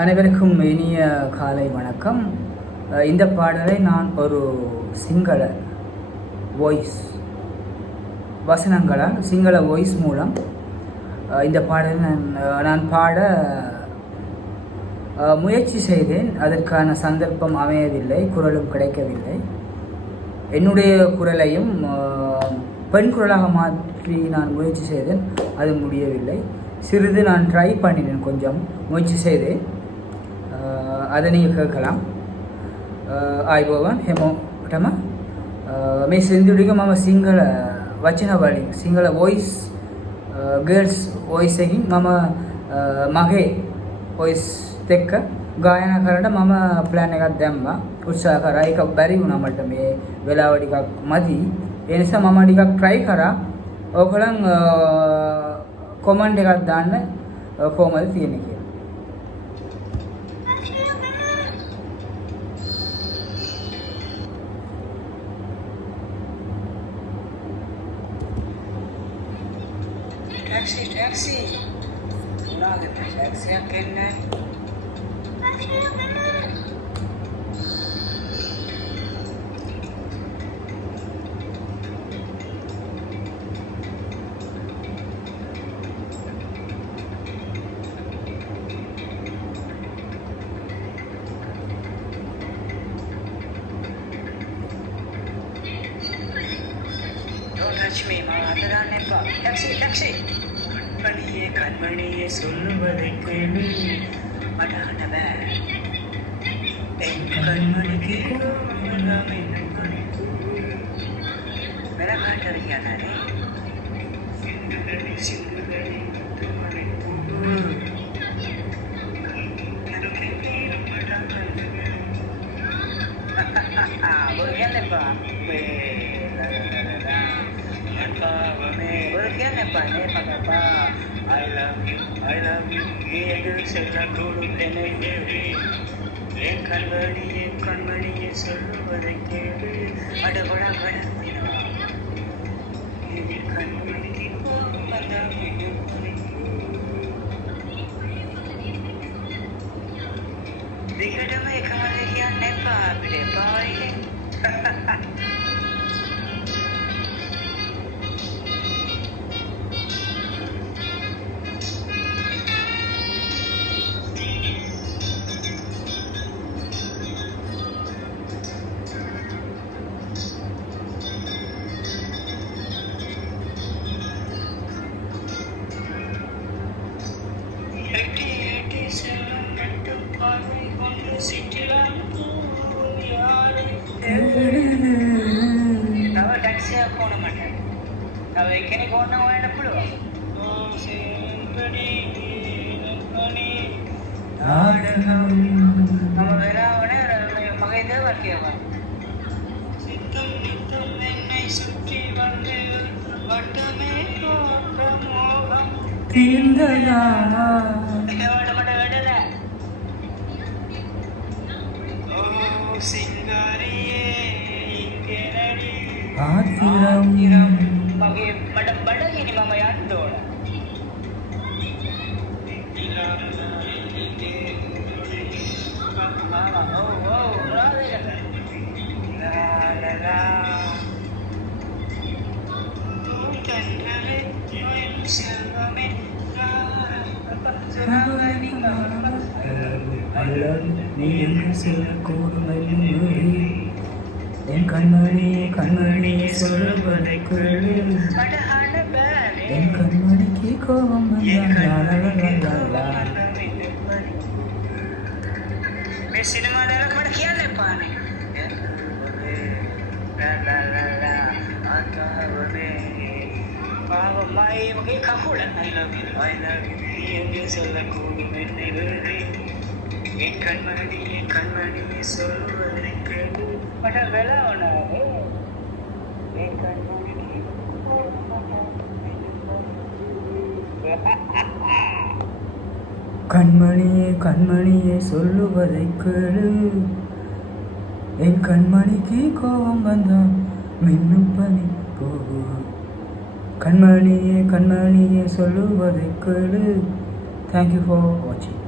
அனைவருக்கும் இனிய காலை வணக்கம். இந்த பாடலை நான் ஒரு சிங்கள வாய்ஸ் வசனங்களால் சிங்கள வாய்ஸ் மூலம் இந்த பாடலை நான் பாட முயற்சி செய்தேன். அதற்கான சந்தர்ப்பம் அமையவில்லை, குரலும் கிடைக்கவில்லை. என்னுடைய குரலையும் பெண் குரலாக மாற்றி நான் முயற்சி செய்தேன், அது முடியவில்லை. சிறிது நான் ட்ரை பண்ணினேன், கொஞ்சம் முயற்சி செய்தேன். அதை நீங்கள் கேட்கலாம். ආයිබෝවන් හැමෝටම මේ සින්දුටික මම සිංහල වචන වලින් සිංහල වොයිස් ගර්ල්ස් වොයිස් එකකින් මම මගේ වොයිස් එක්ක ගායනා කරන්න මම ප්ලෑන් එකක් දැම්මා, උත්සාහ කරා. ඒක බැරි වුණා මට, මේ වෙලාව ටිකක් මදි. ඒ නිසා මම ටිකක් try කරා. ඔයගොල්ලන් කමෙන්ට් එකක් දාන්න කොහමද තියෙන්නේ කියලා. ටැක්සි මොනවාද ටැක්සියක් එන්නේ? Don't touch me, mama. அதான் எப்பா டாக்ஸி கண்மணியே கண்மணியே சொல்லுவதை கேளு அடானவ என் கண்மணிக்கு மெனக்காட்டிருக்கியா நானே ஒரு கேள்ப்பா ஒரு கேள்ப்பா நேப்பா I love you என்று சொல்லக்கூடும் நினைவே என் கண்மணியே சொல்லுவதை கேளு அடபடா படத்தினா என் கண்மணிக்கு दिखटमे कमाले क्या नेपा बिले पाई Kalau taksi aku nak mana? Kalau ikan kau nak mana puluh? Nama bela mana? Makai dia berapa apa? Sitam enai suci bande, batame ko kamoham. Tindala. Ada mana ada dah? Oh singariye. ஆத்திரம் மகே மடம் படகினி மம யாண்டோட நீ எங்கு செல்லக்கூடும் என் கண்மணியே சொல்லுவதை கேளு என் கண்மணிக்கு கோபம் சினிமா பாவமாய் மகை ககுட I love you சொல்லக்கூடும் என்னை வேறு என் கண்மணியே சொல்லுவதை கேளு பட வேலை ஒன்றாது என் கண்மணியே சொல்லுவதை கேளு என் கண்மணிக்கு கோபம் வந்தால் மின்னும் பனி போகும். கண்மணியே சொல்லுவதை கேளு. Thank you for watching.